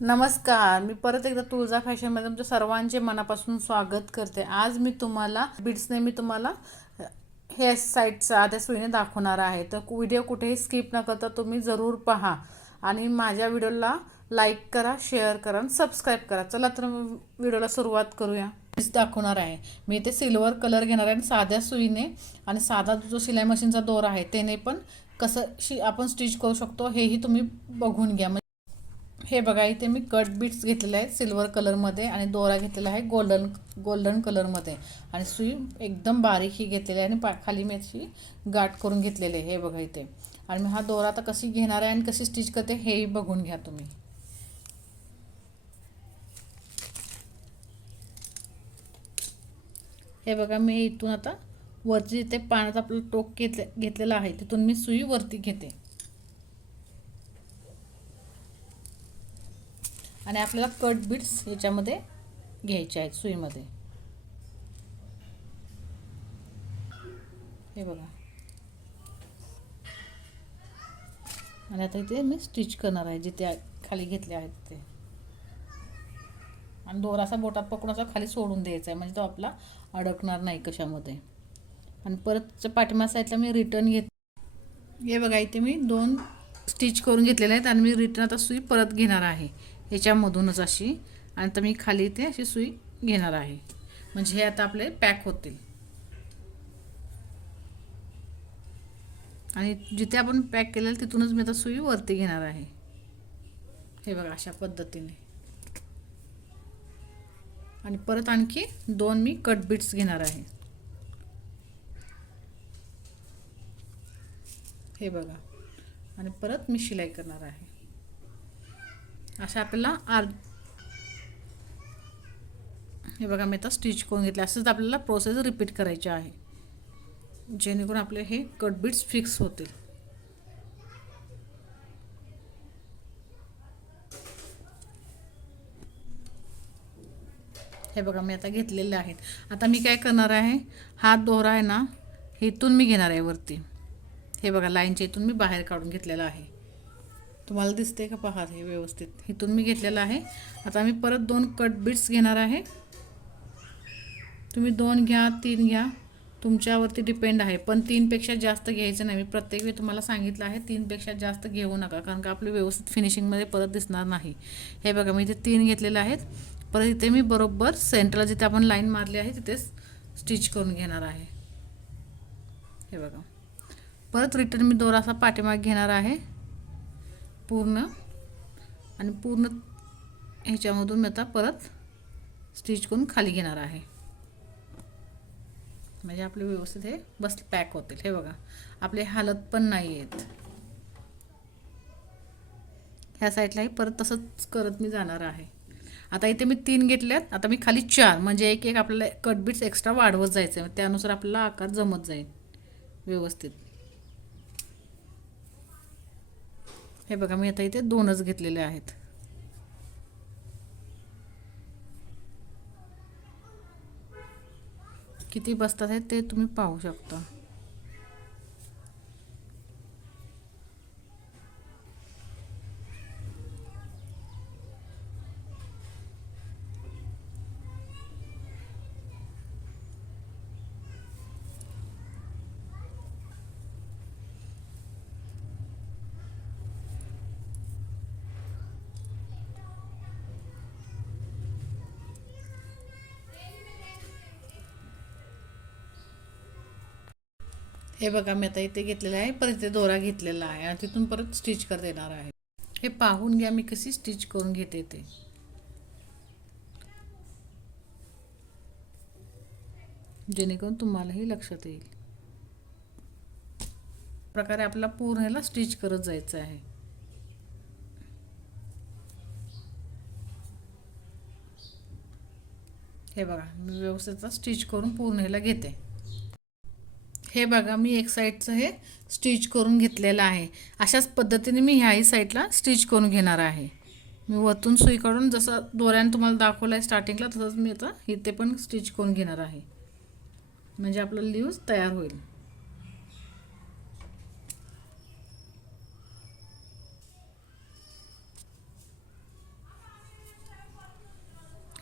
नमस्कार, मी परत एकदा तुळजा फॅशनमध्ये तुमच्या सर्वांचे मनापासून स्वागत करते. आज मी तुम्हाला हे साईडचा त्या सुईने दाखवणार आहे. तर व्हिडिओ कुठेही स्किप न करता तुम्ही जरूर पहा आणि माझ्या व्हिडिओला लाईक करा, शेअर करा आणि सबस्क्राईब करा. चला तर व्हिडिओला सुरुवात करूया. दाखवणार आहे मी इथे सिल्वर कलर घेणार आहे आणि साध्या सुईने आणि साधा जो शिलाई मशीनचा दोरा आहे त्याने पण कसं आपण स्टिच करू शकतो हेही तुम्ही बघून घ्या. हे बघा, इथे मी कट बीट्स घेतलेले आहेत सिल्वर कलरमध्ये आणि दोरा घेतलेला आहे गोल्डन कलरमध्ये आणि सुई एकदम बारीक ही घेतलेली आहे आणि खाली मी अशी गाठ करून घेतलेली आहे. हे बघा इथे. आणि मी हा दोरा आता कशी घेणार आहे आणि कशी स्टिच करते हेही बघून घ्या तुम्ही. हे बघा, मी इथून आता वरती इथे पाण्यात आपलं टोक घेतलेलं आहे तिथून मी सुई वरती घेते आणि आपल्याला कट बीट्स याच्यामध्ये घ्यायचे आहेत सुईमध्ये. हे बघा. आणि आता इथे मी स्टिच करणार आहे जिथे खाली घेतले आहेत ते. आणि दोरा असा बोटात पकडून असा खाली सोडून द्यायचा आहे म्हणजे तो आपला अडकणार नाही कशामध्ये. आणि परत पाठीमाग साईडला मी रिटर्न हे बघा, इथे मी 2 स्टिच करून घेतलेले आहेत आणि मी रिटर्न आता सुई परत घेणार आहे याच्यामधूनच अशी. आणि आता मी खाली इथे अशी सुई घेणार आहे म्हणजे हे आता आपले पॅक होतील. आणि जिथे आपण पॅक केलेलं तिथूनच मी आता सुई वरती घेणार आहे. हे बघा, अशा पद्धतीने. आणि परत आणखी 2 मी कट बीट्स घेणार आहे. हे बघा. आणि परत मी शिलाई करणार आहे. अशा आपल्याला हे बघा, मी आता स्टिच करून घेतले. असंच आपल्याला प्रोसेस रिपीट करायची आहे जेणेकरून आपले हे कट बीट्स फिक्स होतील. हे बघा, मी आता घेतलेले आहेत. आता मी काय करणार आहे, हा दोरा आहे ना इथून मी घेणार आहे वरती. हे बघा, लाईनच्या इथून मी बाहेर काढून घेतलेला आहे. तुम्हाला दिसते का पहा, हे व्यवस्थित इथून मी घेतलेलं आहे. आता मी परत 2 कट बीट्स घेणार आहे. तुम्ही 2 घ्या, 3 घ्या, तुमच्यावरती डिपेंड आहे. पण 3 पेक्षा जास्त घ्यायचं नाही. मी प्रत्येक वेळी तुम्हाला सांगितलं आहे 3 पेक्षा जास्त घेऊ नका कारण का आपली व्यवस्थित फिनिशिंगमध्ये परत दिसणार नाही. हे बघा, मी इथे 3 घेतलेले आहेत. परत इथे मी बरोबर सेंटरला जिथे आपण लाईन मारली आहे तिथेच स्टिच करून घेणार आहे. हे बघा. परत रिटर्न मी दोरा असा पाठीमाग घेणार आहे पूर्ण. आणि पूर्ण ह्याच्यामधून मी आता परत स्टिच करून खाली घेणार आहे म्हणजे आपले व्यवस्थित हे पॅक होतील. हे बघा, आपले हालत पण नाही आहेत. ह्या साईडलाही परत तसंच करत मी जाणार आहे. आता इथे मी 3 घेतल्यात, आता मी खाली 4 म्हणजे एक आपल्याला कट बीट्स एक्स्ट्रा वाढवत जायचं आहे. त्यानुसार आपल्याला आकार जमत जाईल व्यवस्थित. हे बघा, मी आता इथे 2च घेतलेले आहेत. किती बसतात आहेत ते तुम्ही पाहू शकता. हे बघा, मी आता इथे घेतलेलं आहे. परत इथे दोरा घेतलेला आहे आणि तिथून परत स्टिच करता येणार आहे. हे पाहून घ्या मी कशी स्टिच करून घेते ते. जेणेकरून तुम्हालाही लक्षात येईल. प्रकारे आपल्याला पूर्ण ह्याला स्टिच करत जायचं आहे. हे बघा, मी व्यवस्थित स्टिच करून पूर्ण ह्याला घेते. हे बघा, मी एक साईडचं हे स्टिच करून घेतलेलं आहे. अशाच पद्धतीने मी ह्याही साईडला स्टिच करून घेणार आहे. मी वरतून सुई काढून जसं दोऱ्याने तुम्हाला दाखवलं आहे स्टार्टिंगला तसंच मी आता इथे पण स्टिच करून घेणार आहे म्हणजे आपलं लीव्ज तयार होईल.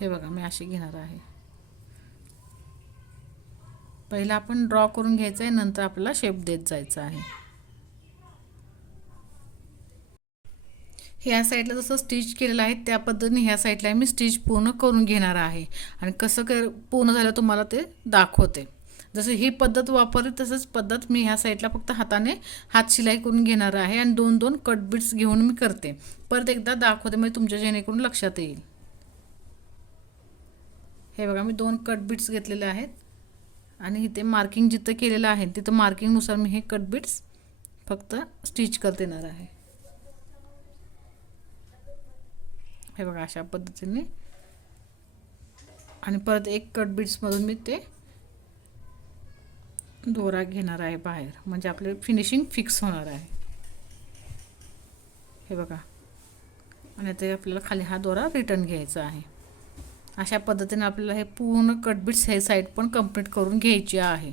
हे बघा मी अशी घेणार आहे. पहिला आपण ड्रॉ करून घ्यायचं आहे, नंतर आपल्याला शेप देत जायचं आहे. ह्या साईडला जसं स्टिच केलेलं आहे त्या पद्धतीने ह्या साईडला मी स्टिच पूर्ण करून घेणार आहे आणि कसं पूर्ण झालं तुम्हाला ते दाखवते. जसं ही पद्धत वापरली तसंच पद्धत मी ह्या साईडला फक्त हाताने हात शिलाई करून घेणार आहे आणि 2-2 कट बिट्स घेऊन मी करते. परत एकदा दाखवते म्हणजे तुमच्या जेणेकरून लक्षात येईल. हे बघा मी 2 कट बिट्स घेतलेले आहेत आणि इथे मार्किंग जिथं केलेलं आहे तिथं मार्किंगनुसार मी हे कट बिट्स फक्त स्टिच करते येणार आहे. हे बघा अशा पद्धतीने आणि परत एक कट बिट्समधून मी ते दोरा घेणार आहे बाहेर, म्हणजे आपले फिनिशिंग फिक्स होणार आहे. हे बघा आणि ते आपल्याला खाली हा दोरा रिटर्न घ्यायचा आहे. अशा पद्धतीने आपल्याला हे पूर्ण कट बिट्स हे साईड पण कंप्लीट करून घ्यायची आहे.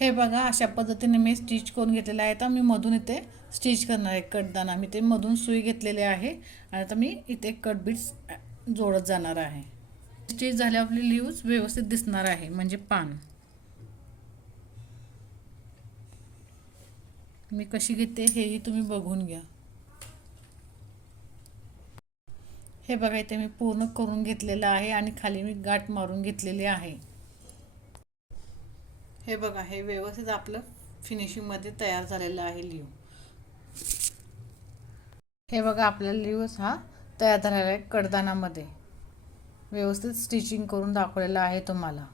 हे बघा अशा पद्धतीने मी स्टिच करून घेतलेले आहे. आता मी मधून इथे स्टिच करणार आहे कटदाना. मी ते मधून सुई घेतलेले आहे आणि आता मी इथे कट बिट्स जोडत जाणार आहे. स्टिच झाले आपली लीव्ज व्यवस्थित दिसणार आहे, म्हणजे पान. मी कशी घेते हेही तुम्ही बघून घ्या. हे बघा इथे मी पूर्ण करून घेतलेलं आहे आणि खाली मी गाठ मारून घेतलेली आहे. हे बघा हे व्यवस्थित आपलं फिनिशिंगमध्ये तयार झालेलं आहे लीव. हे बघा आपला लीव्स हा तयार झालेला आहे कडदानामध्ये. व्यवस्थित स्टिचिंग करून दाखवलेलं आहे तुम्हाला.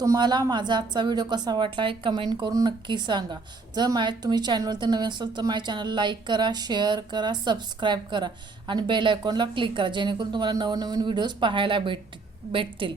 तुम्हाला माझा आजचा व्हिडिओ कसा वाटला एक कमेंट करून नक्की सांगा. जर तुम्ही चॅनलवरती नवीन असाल तर माझ्या चॅनल लाईक करा, शेअर करा, सबस्क्राईब करा आणि बेल आयकॉनला क्लिक करा, जेणेकरून तुम्हाला नवनवीन व्हिडिओज पाहायला भेटतील.